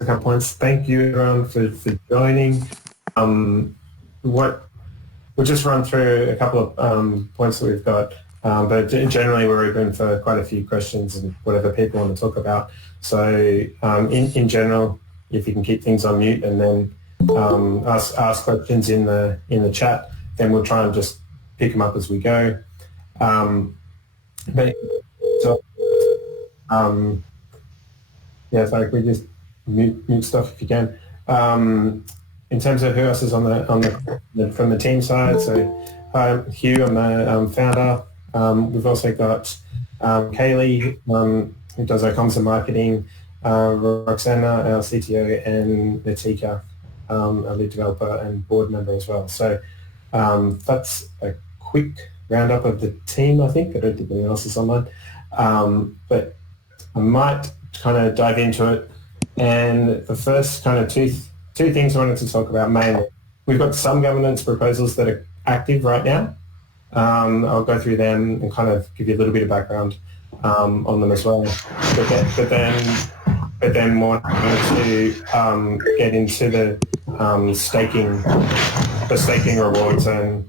a couple points. Thank you, everyone, for joining. We'll just run through a couple of points that we've got, but generally we're open for quite a few questions and whatever people want to talk about. So in general, if you can keep things on mute and then ask questions in the chat, then we'll try and just pick them up as we go. Sorry, we just mute stuff if you can. In terms of who else is on the from the team side, so Hugh, I'm the founder. We've also got Kaylee, who does our comms and marketing, Roxana, our CTO, and Natika, our lead developer and board member as well. So that's a quick roundup of the team, I think. I don't think anyone else is online. But I might kind of dive into it. And the first kind of two things I wanted to talk about mainly. We've got some governance proposals that are active right now. I'll go through them and kind of give you a little bit of background on them as well. But then wanted to get into the staking rewards. And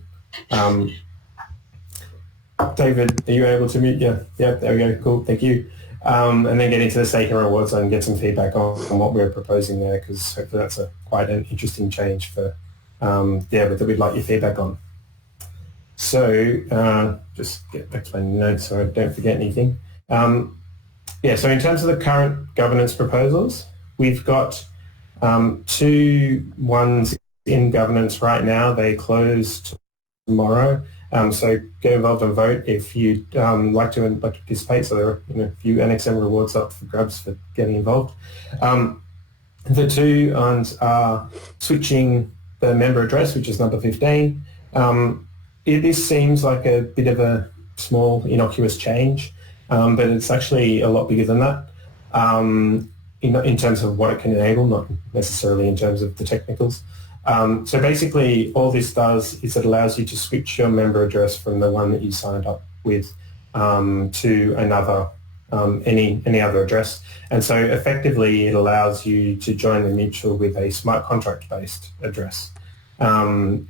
David, are you able to mute? Yeah, there we go. Cool, thank you. And then get into the staking rewards and get some feedback on what we're proposing there, because hopefully that's quite an interesting change for that we'd like your feedback on. So just get back to my notes so I don't forget anything. So in terms of the current governance proposals, we've got two ones in governance right now. They close tomorrow. So get involved and vote if you'd like to participate. So there are a few NXM rewards up for grabs for getting involved. The two ones are switching the member address, which is number 15. This seems like a bit of a small, innocuous change, but it's actually a lot bigger than that in terms of what it can enable, not necessarily in terms of the technicals. So basically, all this does is it allows you to switch your member address from the one that you signed up with to another, any other address. And so effectively, it allows you to join the mutual with a smart contract-based address, and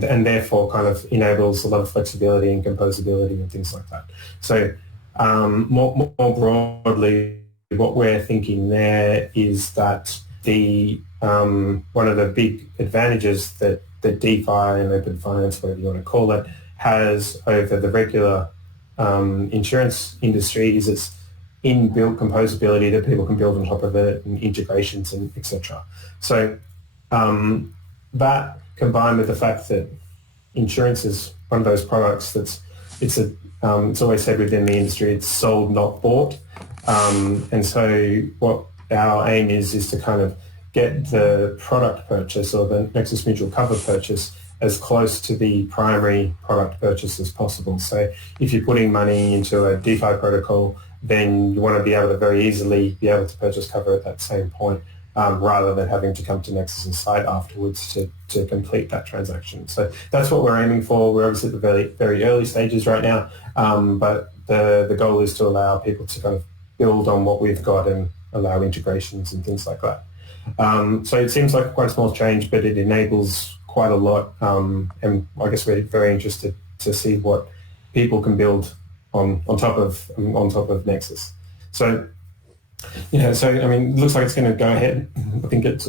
therefore kind of enables a lot of flexibility and composability and things like that. So more broadly, what we're thinking there is that the one of the big advantages that DeFi and open finance, whatever you want to call it, has over the regular insurance industry is its inbuilt composability that people can build on top of it, and integrations and etc. So that combined with the fact that insurance is one of those products it's always said within the industry, it's sold not bought, and so what our aim is to kind of get the product purchase or the Nexus Mutual cover purchase as close to the primary product purchase as possible. So if you're putting money into a DeFi protocol, then you want to be able to very easily be able to purchase cover at that same point, rather than having to come to Nexus's site afterwards to complete that transaction. So that's what we're aiming for. We're obviously at the very, very early stages right now, but the goal is to allow people to kind of build on what we've got and allow integrations and things like that. So it seems like quite a small change, but it enables quite a lot, and I guess we're very interested to see what people can build on top of Nexus. So I mean, it looks like it's going to go ahead. I think it's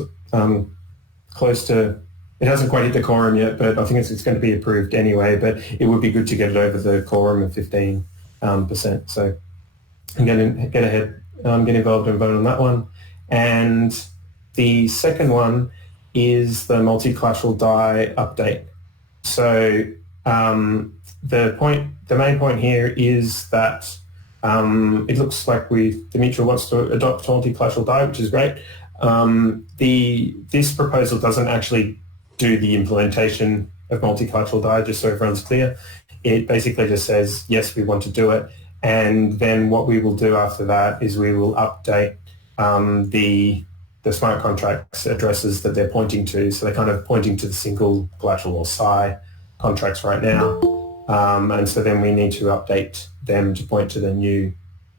close to. It hasn't quite hit the quorum yet, but I think it's going to be approved anyway. But it would be good to get it over the quorum of 15%. So get ahead, get involved and vote on that one. And the second one is the multi-collateral DAI update. So the main point here is that it looks like the mutual wants to adopt multi-collateral DAI, which is great. This proposal doesn't actually do the implementation of multi-collateral DAI, just so everyone's clear. It basically just says, yes, we want to do it. And then what we will do after that is we will update the smart contracts addresses that they're pointing to. So they're kind of pointing to the single collateral or SI contracts right now. And so then we need to update them to point to the new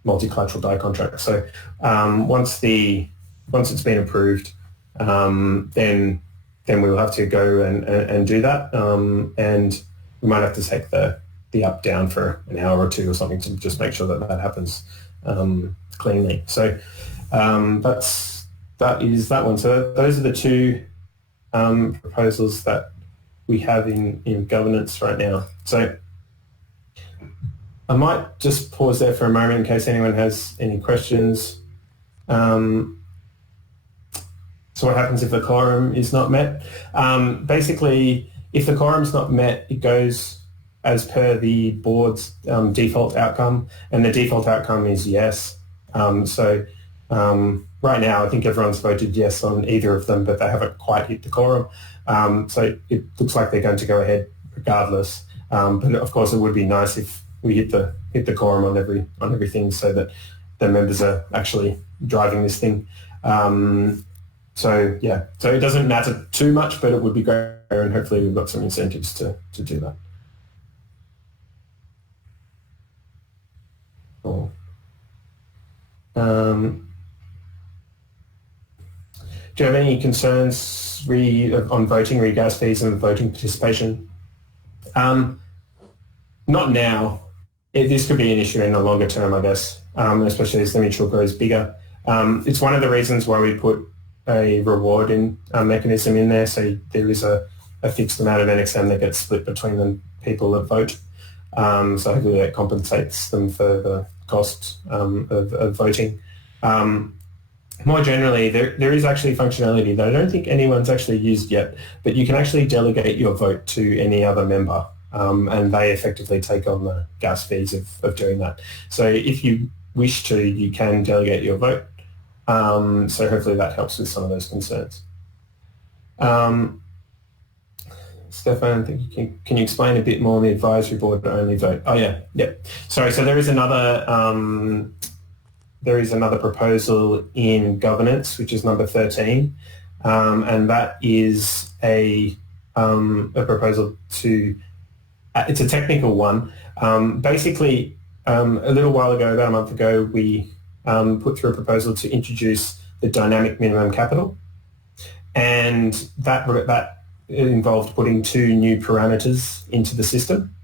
multi-collateral DAI contract. So once the it's been approved, then we'll have to go and do that, and we might have to take the up down for an hour or two or something to just make sure that happens cleanly. So that is that one. So those are the two proposals that we have in governance right now. So I might just pause there for a moment in case anyone has any questions. So what happens if the quorum is not met? Basically, if the quorum is not met, it goes as per the board's default outcome, and the default outcome is yes. Right now, I think everyone's voted yes on either of them, but they haven't quite hit the quorum. So it looks like they're going to go ahead regardless. But of course, it would be nice if we hit the quorum on everything, so that the members are actually driving this thing. So it doesn't matter too much, but it would be great, and hopefully we've got some incentives to do that. Cool. Do you have any concerns on voting gas fees and voting participation? Not now. This could be an issue in the longer term, I guess, especially as the mutual grows bigger. It's one of the reasons why we put a reward mechanism in there, so there is a fixed amount of NXM that gets split between the people that vote. So hopefully that compensates them for the cost of voting. More generally, there is actually functionality that I don't think anyone's actually used yet, but you can actually delegate your vote to any other member, and they effectively take on the gas fees of doing that. So if you wish to, you can delegate your vote. So hopefully that helps with some of those concerns. Stefan, can you explain a bit more on the advisory board only vote? Oh yeah. Sorry. So there is another proposal in governance, which is number 13, and that is a proposal to. It's a technical one. Basically, a little while ago, about a month ago, we put through a proposal to introduce the dynamic minimum capital, and that involved putting 2 new parameters into the system,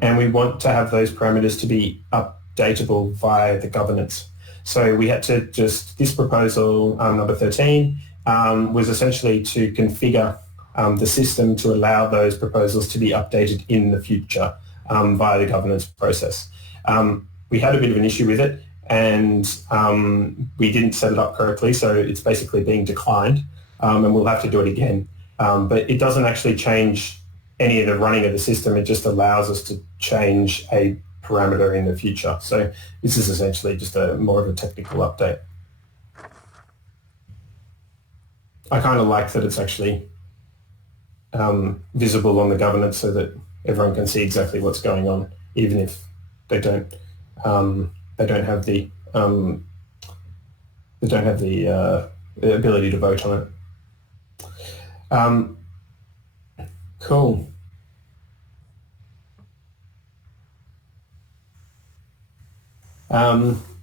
and we want to have those parameters to be updatable via the governance. So we had to this proposal, number 13, was essentially to configure the system to allow those proposals to be updated in the future via the governance process. We had a bit of an issue with it, and we didn't set it up correctly, so it's basically being declined, and we'll have to do it again. But it doesn't actually change any of the running of the system. It just allows us to change a parameter in the future. So this is essentially just more of a technical update. I kind of like that it's actually visible on the governance, so that everyone can see exactly what's going on, even if they don't have the ability to vote on it. Cool.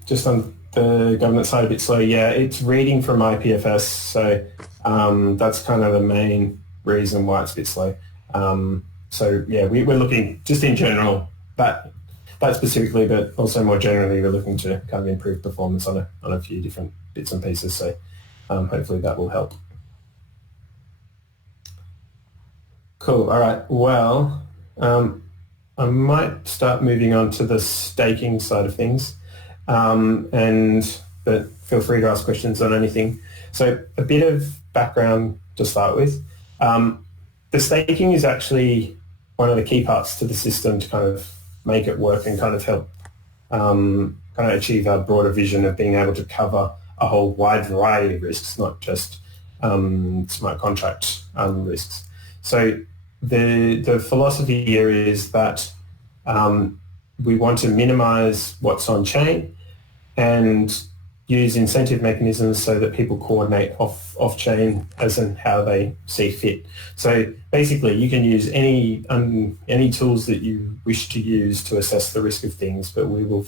Just on the government side, a bit slow. Yeah, it's reading from IPFS, so that's kind of the main reason why it's a bit slow. So yeah, we're looking just in general, that specifically, but also more generally, we're looking to kind of improve performance on a few different bits and pieces. So hopefully that will help. Cool. All right. Well, I might start moving on to the staking side of things, but feel free to ask questions on anything. So a bit of background to start with. The staking is actually one of the key parts to the system to kind of make it work and kind of help kind of achieve our broader vision of being able to cover a whole wide variety of risks, not just smart contract risks. So the philosophy here is that we want to minimize what's on chain and use incentive mechanisms so that people coordinate off chain as in how they see fit. So basically, you can use any tools that you wish to use to assess the risk of things, but we will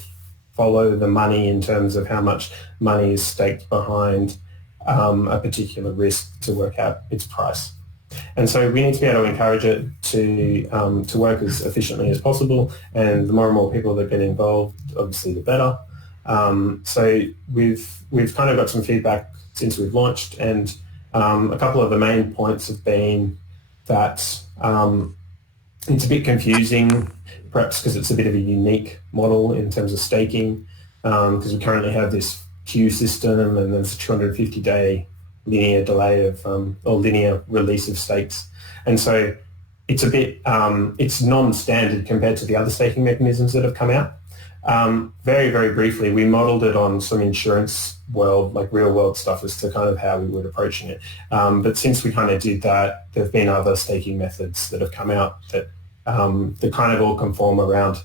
follow the money in terms of how much money is staked behind a particular risk to work out its price. And so we need to be able to encourage it to work as efficiently as possible, and the more people that get involved, obviously the better. So we've kind of got some feedback since we've launched, and a couple of the main points have been that it's a bit confusing, perhaps because it's a bit of a unique model in terms of staking, because we currently have this queue system and there's a 250-day linear delay of or linear release of stakes, and so it's a bit it's non-standard compared to the other staking mechanisms that have come out. Very, very briefly, we modeled it on some insurance world, like real world stuff as to kind of how we would approaching it. But since we kind of did that, there have been other staking methods that have come out that that kind of all conform around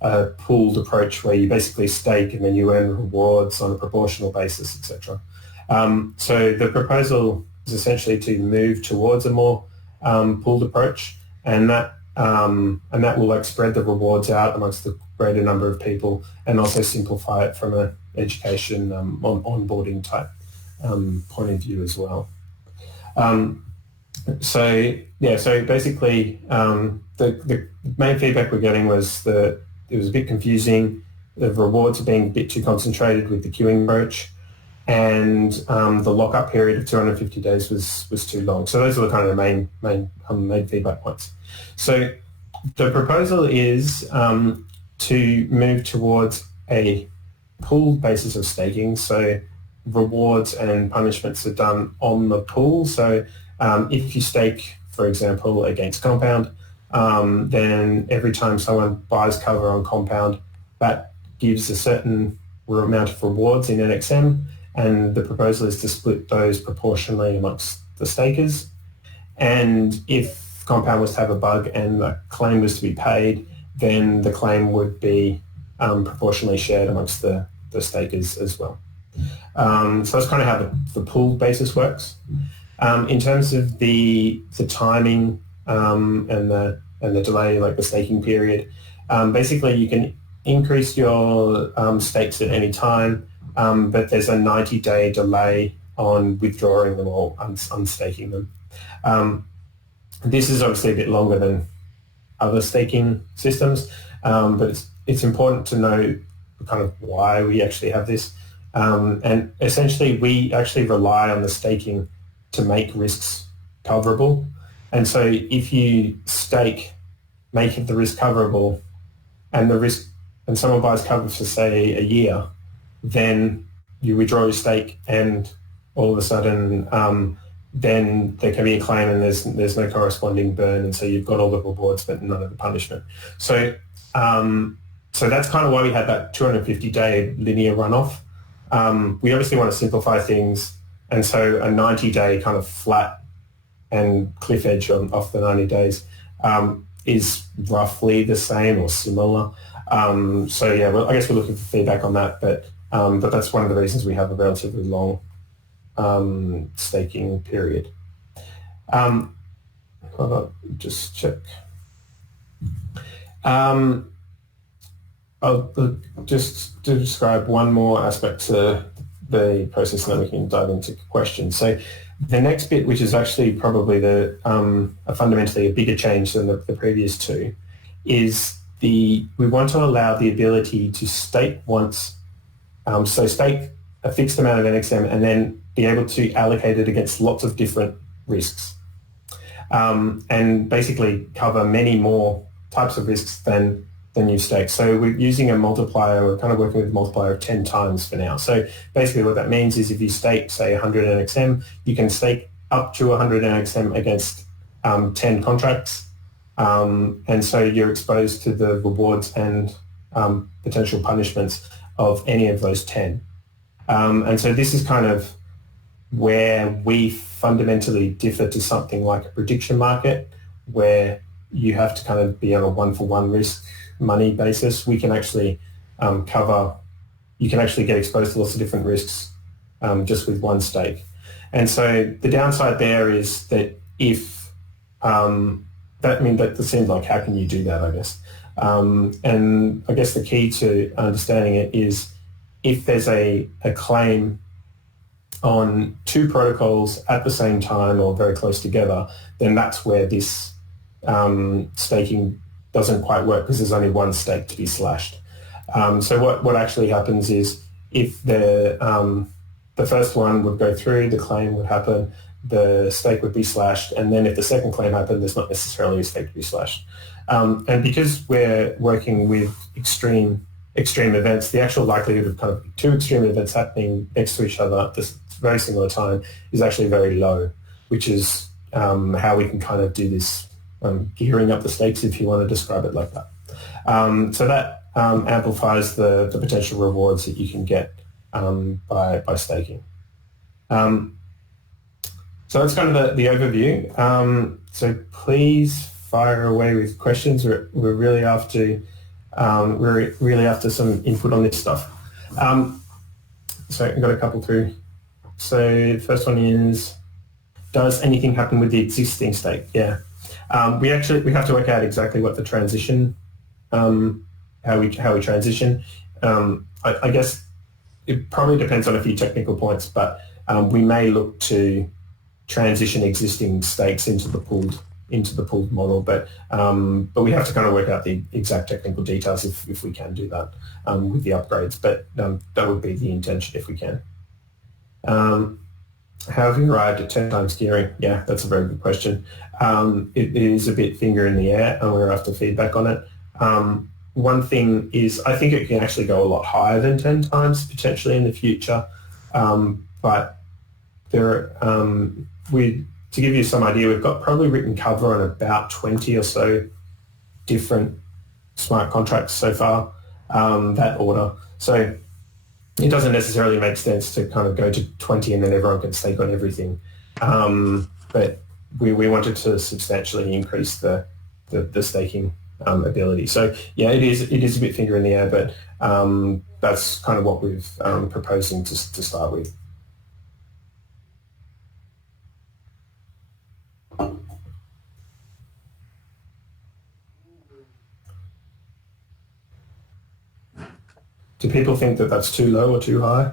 a pooled approach where you basically stake and then you earn rewards on a proportional basis, etc. So the proposal is essentially to move towards a more pooled approach, and that will like spread the rewards out amongst the greater number of people, and also simplify it from an education onboarding type point of view as well. So basically the main feedback we're getting was that it was a bit confusing. The rewards are being a bit too concentrated with the queuing approach, and the lockup period of 250 days was too long. So those are the kind of the main feedback points. So the proposal is to move towards a pooled basis of staking. So rewards and punishments are done on the pool. So if you stake, for example, against Compound, then every time someone buys cover on Compound, that gives a certain amount of rewards in NXM, and the proposal is to split those proportionally amongst the stakers. And if Compound was to have a bug and a claim was to be paid, then the claim would be proportionally shared amongst the stakers as well. So that's kind of how the pooled basis works. In terms of the timing and the delay, like the staking period, basically you can increase your stakes at any time, but there's a 90-day delay on withdrawing them or unstaking them. This is obviously a bit longer than other staking systems, but it's important to know kind of why we actually have this. And essentially, we actually rely on the staking to make risks coverable. And so if you stake, make the risk coverable, and someone buys cover for, say, a year, then you withdraw your stake, and all of a sudden then there can be a claim and there's no corresponding burn, and so you've got all the rewards but none of the punishment. So so that's kind of why we had that 250-day linear runoff. We obviously want to simplify things, and so a 90-day kind of flat and cliff edge off the 90 days is roughly the same or similar. So yeah, well, I guess we're looking for feedback on that, but that's one of the reasons we have a relatively long staking period. Hold on, just check. I'll just to describe one more aspect to the process, and then we can dive into questions. So the next bit, which is actually probably fundamentally a bigger change than the previous two, is we want to allow the ability to stake once, so stake a fixed amount of NXM and then be able to allocate it against lots of different risks, and basically cover many more types of risks than you've staked. So we're using a multiplier, we're kind of working with a multiplier of 10 times for now. So basically what that means is if you stake, say, 100 NXM, you can stake up to 100 NXM against 10 contracts. And so you're exposed to the rewards and potential punishments of any of those 10. And so this is kind of where we fundamentally differ to something like a prediction market, where you have to kind of be on a one-for-one risk money basis. We can actually you can actually get exposed to lots of different risks just with one stake. And so the downside there is that if that seems like, how can you do that, I guess? And I guess the key to understanding it is if there's a claim on two protocols at the same time or very close together, then that's where this staking doesn't quite work because there's only one stake to be slashed. So what actually happens is if the first one would go through, the claim would happen, the stake would be slashed, and then if the second claim happened, there's not necessarily a stake to be slashed. And because we're working with extreme events, the actual likelihood of kind of two extreme events happening next to each other at this very similar time is actually very low, which is how we can kind of do this gearing up the stakes, if you want to describe it like that. So that amplifies the potential rewards that you can get by staking. So that's kind of the overview. So please fire away with questions. We're really after some input on this stuff. So I've got a couple through. So the first one is, does anything happen with the existing stake? Yeah. We have to work out exactly what the transition, how we transition. I guess it probably depends on a few technical points, but we may look to transition existing stakes into the pooled model, but we have to kind of work out the exact technical details if we can do that with the upgrades. But that would be the intention if we can. How have you arrived at 10 times gearing? Yeah, that's a very good question. It is a bit finger in the air, and we're after feedback on it. One thing is, I think it can actually go a lot higher than 10 times potentially in the future, but there, to give you some idea, we've got probably written cover on about 20 or so different smart contracts so far, that order. So it doesn't necessarily make sense to kind of go to 20 and then everyone can stake on everything. But we wanted to substantially increase the staking ability. So yeah, it is a bit finger in the air, but that's kind of what we've proposing to start with. Do people think that that's too low or too high?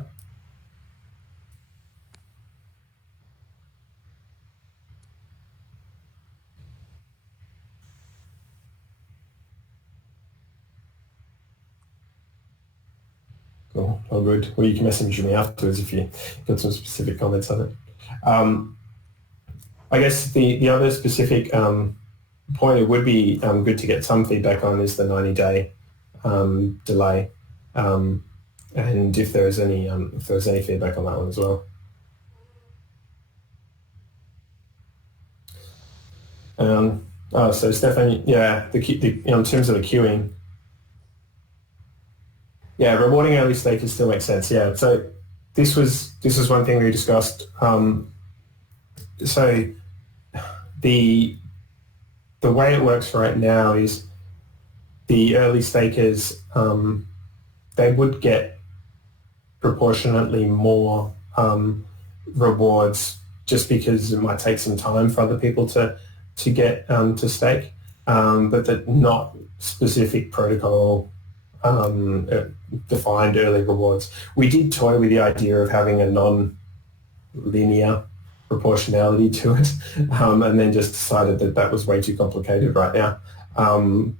Cool, all good. Well, you can message me afterwards if you got some specific comments on it. I guess the other specific point it would be good to get some feedback on is the 90-day delay, and if there was any feedback on that one as well. So Stephanie, yeah, in terms of the queuing, yeah, rewarding early stakers still makes sense. Yeah, so this was one thing we discussed. So the way it works right now is the early stakers, they would get proportionately more rewards just because it might take some time for other people to get to stake, but that not specific protocol defined early rewards. We did toy with the idea of having a non-linear proportionality to it, and then just decided that was way too complicated right now.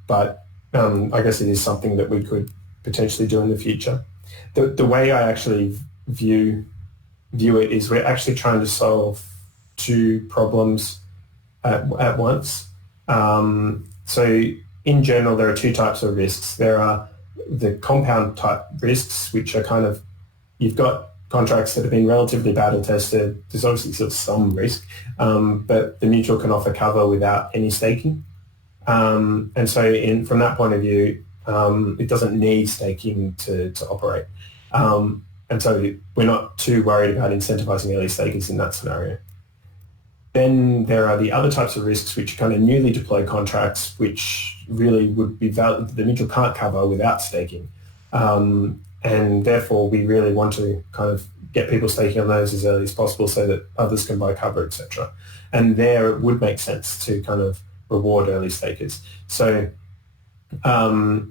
But I guess it is something that we could potentially do in the future. The way I actually view it is we're actually trying to solve two problems at once. So in general, there are two types of risks. There are the compound type risks, which are kind of, you've got contracts that have been relatively battle tested. There's obviously still some risk, but the neutral can offer cover without any staking. And so from that point of view, it doesn't need staking to operate. And so we're not too worried about incentivizing early stakers in that scenario. Then there are the other types of risks, which are kind of newly deployed contracts, which really would be valid, the neutral can't cover without staking. And therefore, we really want to kind of get people staking on those as early as possible so that others can buy cover, etc. And there it would make sense to kind of reward early stakers. So,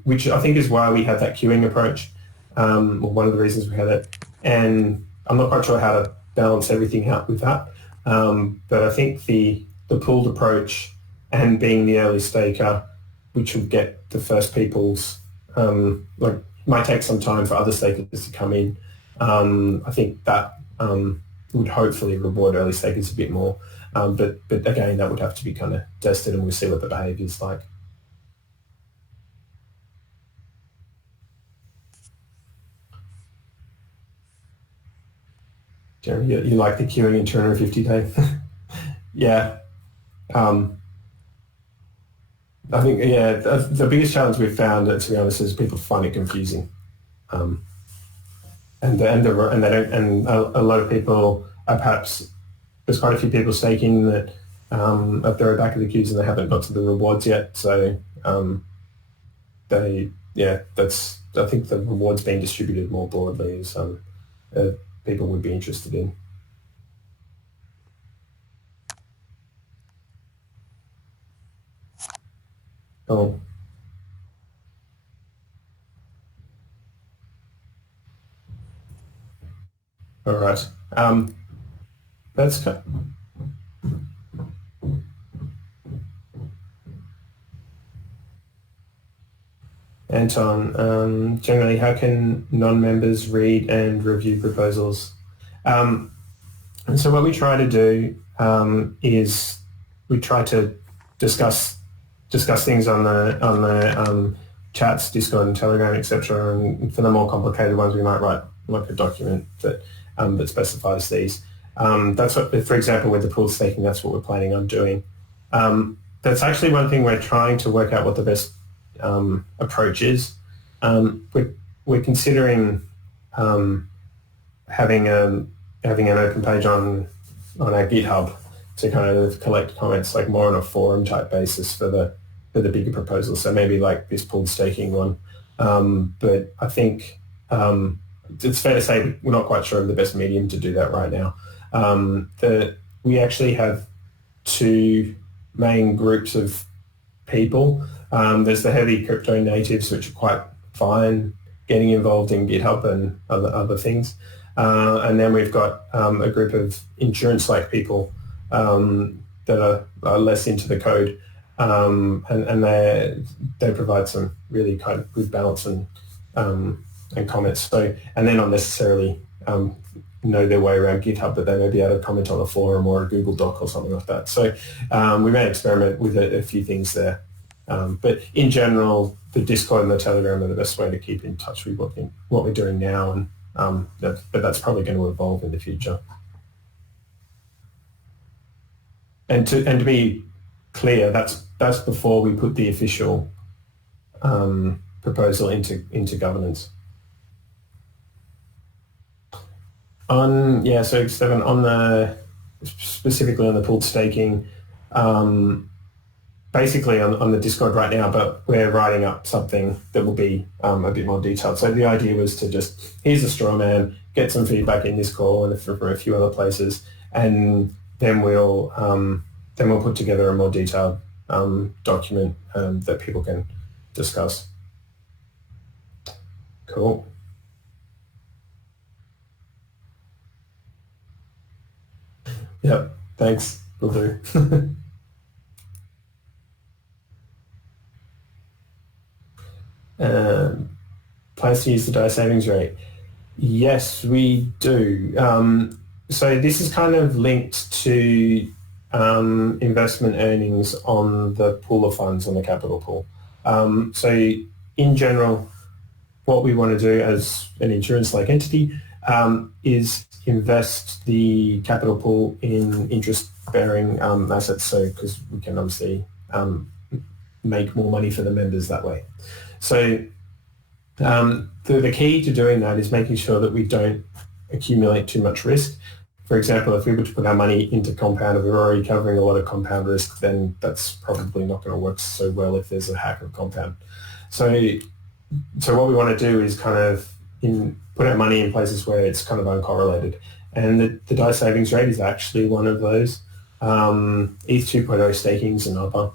which I think is why we had that queuing approach, or one of the reasons we had it. And I'm not quite sure how to balance everything out with that. But I think the pooled approach and being the early staker, which will get the first people's, like, might take some time for other stakers to come in. I think that would hopefully reward early stakers a bit more. But again, that would have to be kind of tested, and we'll see what the behaviour is like. Jeremy, you like the queuing in 250 day? Yeah. I think, yeah, the biggest challenge we've found, to be honest, is people find it confusing. And they don't, and a lot of people are perhaps, there's quite a few people staking that at the back of the queues and they haven't got to the rewards yet. So I think the rewards being distributed more broadly is people would be interested in. Oh. All right. That's good. Anton, generally, how can non-members read and review proposals? And so what we try to do is we try to discuss things on the chats, Discord and Telegram, etc. And for the more complicated ones, we might write like a document that specifies these. That's what, for example, with the pooled staking, that's what we're planning on doing. That's actually one thing we're trying to work out what the best approach is. We're considering having an open page on our GitHub to kind of collect comments, like more on a forum type basis for the bigger proposals. So maybe like this pooled staking one. But I think it's fair to say we're not quite sure of the best medium to do that right now. We actually have two main groups of people. There's the heavy crypto natives, which are quite fine getting involved in GitHub and other things. And then we've got a group of insurance-like people that are less into the code, and they provide some really kind of good balance and comments. So, and they're not necessarily know their way around GitHub, but they may be able to comment on a forum or a Google Doc or something like that. So we may experiment with a few things there. But in general, the Discord and the Telegram are the best way to keep in touch with what we're doing now, and but that's probably going to evolve in the future. And to be clear, that's before we put the official proposal into governance. So Stephen, specifically on the pooled staking, basically on the Discord right now, but we're writing up something that will be a bit more detailed. So the idea was to just, here's a straw man, get some feedback in this call and from a few other places, and then we'll put together a more detailed document that people can discuss. Cool. Yep, thanks. Will do. Plans to use the die savings rate? Yes, we do. So this is kind of linked to investment earnings on the pool of funds on the capital pool. So in general, what we want to do as an insurance-like entity is invest the capital pool in interest-bearing assets, so because we can obviously make more money for the members that way. So the key to doing that is making sure that we don't accumulate too much risk. For example, if we were to put our money into compound and we're already covering a lot of compound risk, then that's probably not going to work so well if there's a hack of compound. So what we want to do is kind of put our money in places where it's kind of uncorrelated. And the die savings rate is actually one of those. ETH 2.0 staking is another.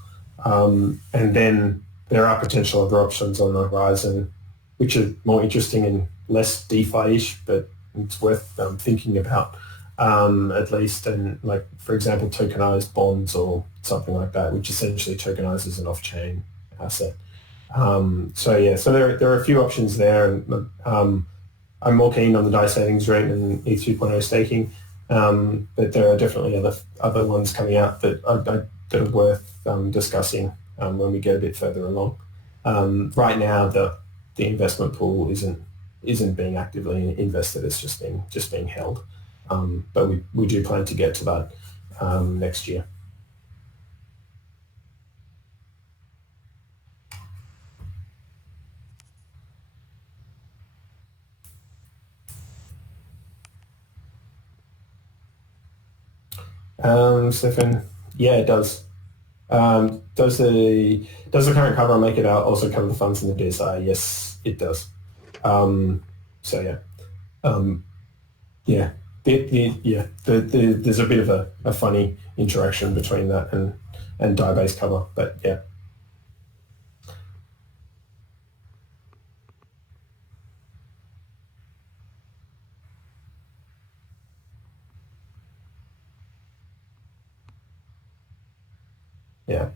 And then there are potential other options on the horizon, which are more interesting and less DeFi-ish, but it's worth thinking about. at least, and like, for example, tokenized bonds or something like that, which essentially tokenizes an off-chain asset. So there are a few options there, and I'm more keen on the DAI savings rate and ETH 2.0 staking, but there are definitely other ones coming out that are worth discussing when we get a bit further along. Right now, the investment pool isn't being actively invested; it's just being held. But we do plan to get to that next year. Stefan, yeah, it does. Does the current cover make it out also cover the funds in the DSI? Yes, it does. So yeah, um, yeah, there's a bit of a funny interaction between that and DAI-based cover, but yeah. Yeah.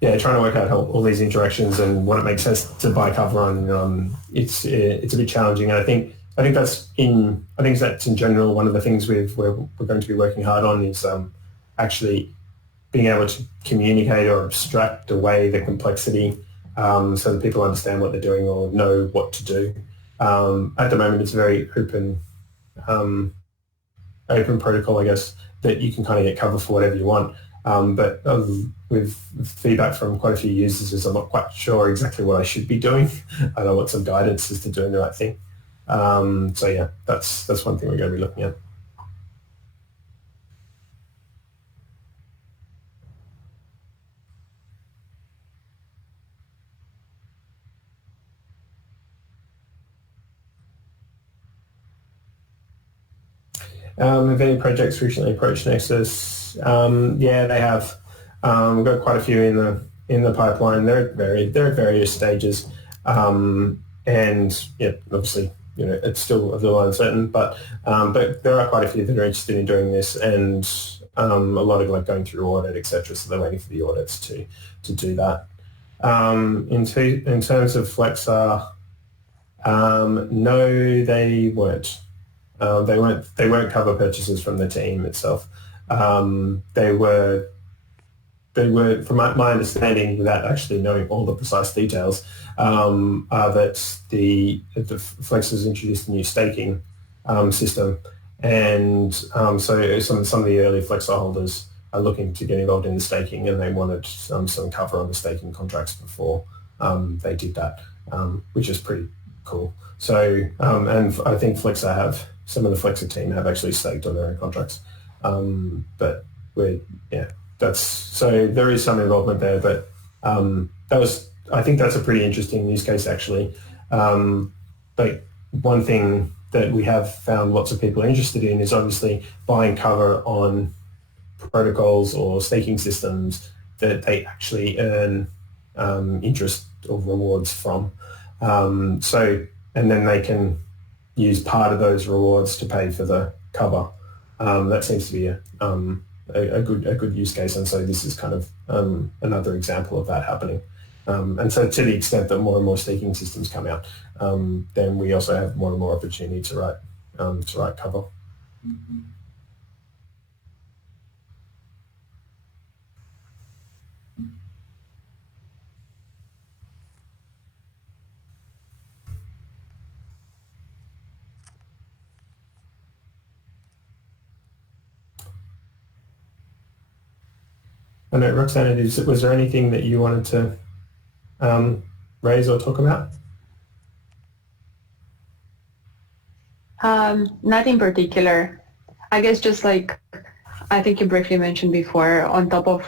Yeah, trying to work out how all these interactions and what it makes sense to buy cover on, it's a bit challenging. And I think that's in general one of the things we're going to be working hard on is actually being able to communicate or abstract away the complexity so that people understand what they're doing or know what to do. At the moment, it's a very open protocol, I guess, that you can kind of get cover for whatever you want. But with feedback from quite a few users is I'm not quite sure exactly what I should be doing. I want some guidance as to doing the right thing. So yeah, that's one thing we're going to be looking at. Have any projects recently approached Nexus? Yeah, they have. We've got quite a few in the pipeline. They're at various stages, and yeah, obviously, it's still a little uncertain, but there are quite a few that are interested in doing this, and a lot of like going through audit, etc. So they're waiting for the audits to do that. In terms of Flexar, no, they weren't. They weren't cover purchases from the team itself. They were, from my understanding, without actually knowing all the precise details, are that the Flex has introduced a new staking system, and so some of the early Flexer holders are looking to get involved in the staking, and they wanted some cover on the staking contracts before they did that, which is pretty cool. So, and I think some of the Flexer team have actually staked on their own contracts. But so there is some involvement there, but I think that's a pretty interesting use case actually. But one thing that we have found lots of people are interested in is obviously buying cover on protocols or staking systems that they actually earn interest or rewards from. And then they can use part of those rewards to pay for the cover. That seems to be a good use case, and so this is kind of another example of that happening. And so to the extent that more and more staking systems come out, then we also have more and more opportunity to write cover. Mm-hmm. I know, Roxana, was there anything that you wanted to raise or talk about? Nothing particular. I guess just like I think you briefly mentioned before, on top of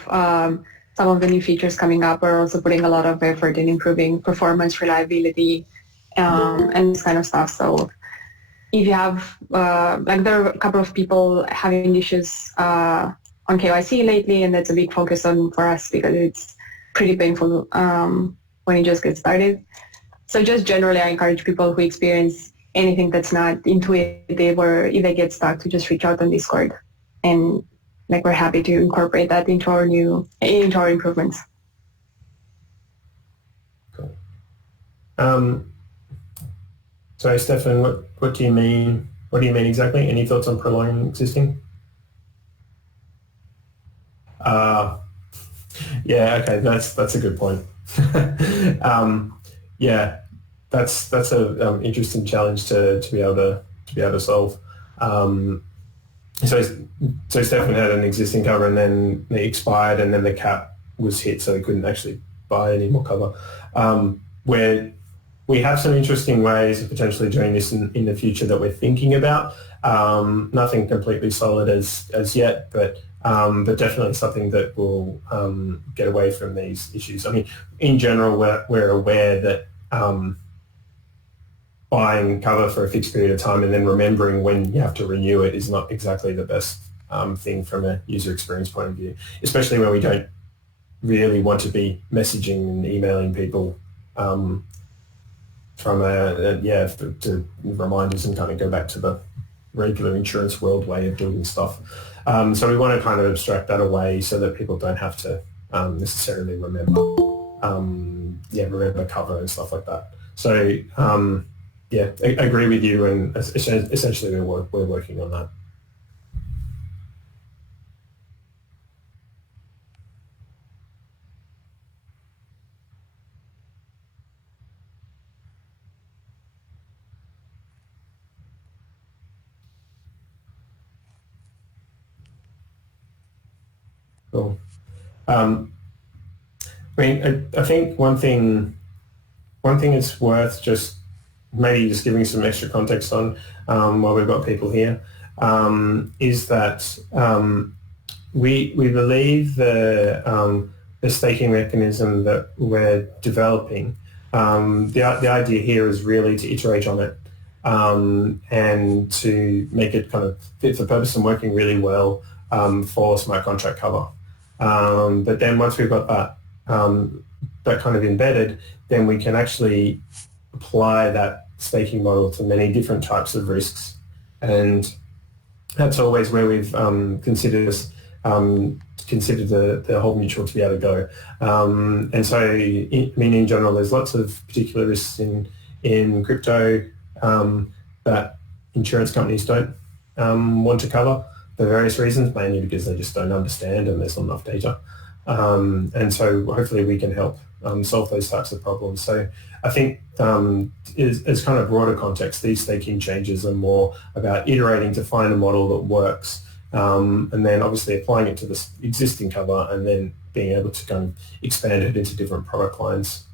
some of the new features coming up, we're also putting a lot of effort in improving performance, reliability, and this kind of stuff. So if you have, there are a couple of people having issues on KYC lately, and that's a big focus for us because it's pretty painful when you just get started. So just generally, I encourage people who experience anything that's not intuitive, or if they get stuck, to just reach out on Discord. And like, we're happy to incorporate that into our improvements. Cool. Sorry, Stefan, what do you mean? What do you mean exactly? Any thoughts on prolonging existing? Yeah, okay, that's a good point. Yeah, that's a interesting challenge to be able to solve. So Stefan had an existing cover, and then they expired, and then the cap was hit, so they couldn't actually buy any more cover. Where we have some interesting ways of potentially doing this in the future that we're thinking about. Nothing completely solid as yet, but definitely something that will get away from these issues. I mean, in general, we're aware that buying cover for a fixed period of time and then remembering when you have to renew it is not exactly the best thing from a user experience point of view, especially when we don't really want to be messaging and emailing people to reminders and kind of go back to the regular insurance world way of doing stuff. So we want to kind of abstract that away so that people don't have to necessarily remember cover and stuff like that. So I agree with you, and essentially we're working on that. Cool. I mean, I think one thing is worth just maybe just giving some extra context on while we've got people here is that we believe the staking mechanism that we're developing. The idea here is really to iterate on it and to make it kind of fit for purpose and working really well for smart contract cover. But then once we've got that kind of embedded, then we can actually apply that staking model to many different types of risks. And that's always where we've considered the whole mutual to be able to go. And so, in general, there's lots of particular risks in crypto that insurance companies don't want to cover for various reasons, mainly because they just don't understand and there's not enough data. And so hopefully we can help solve those types of problems. So I think as kind of broader context, these staking changes are more about iterating to find a model that works, and then obviously applying it to this existing cover and then being able to kind of expand it into different product lines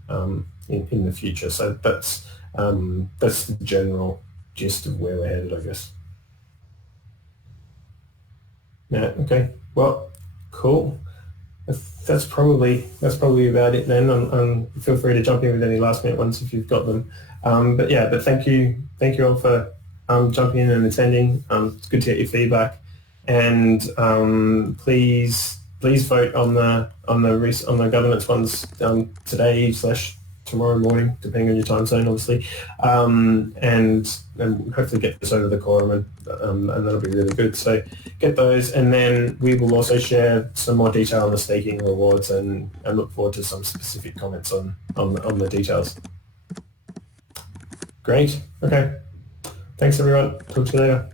in the future. So that's the general gist of where we're headed, I guess. Yeah, okay. Well, cool. That's probably about it then. Feel free to jump in with any last minute ones if you've got them. But thank you all for jumping in and attending. It's good to get your feedback, and please vote on the governance ones today / tomorrow morning, depending on your time zone, obviously, and hopefully get this over the quorum, and that'll be really good. So get those, and then we will also share some more detail on the staking rewards, and look forward to some specific comments on the details. Great. Okay. Thanks, everyone. Talk to you later.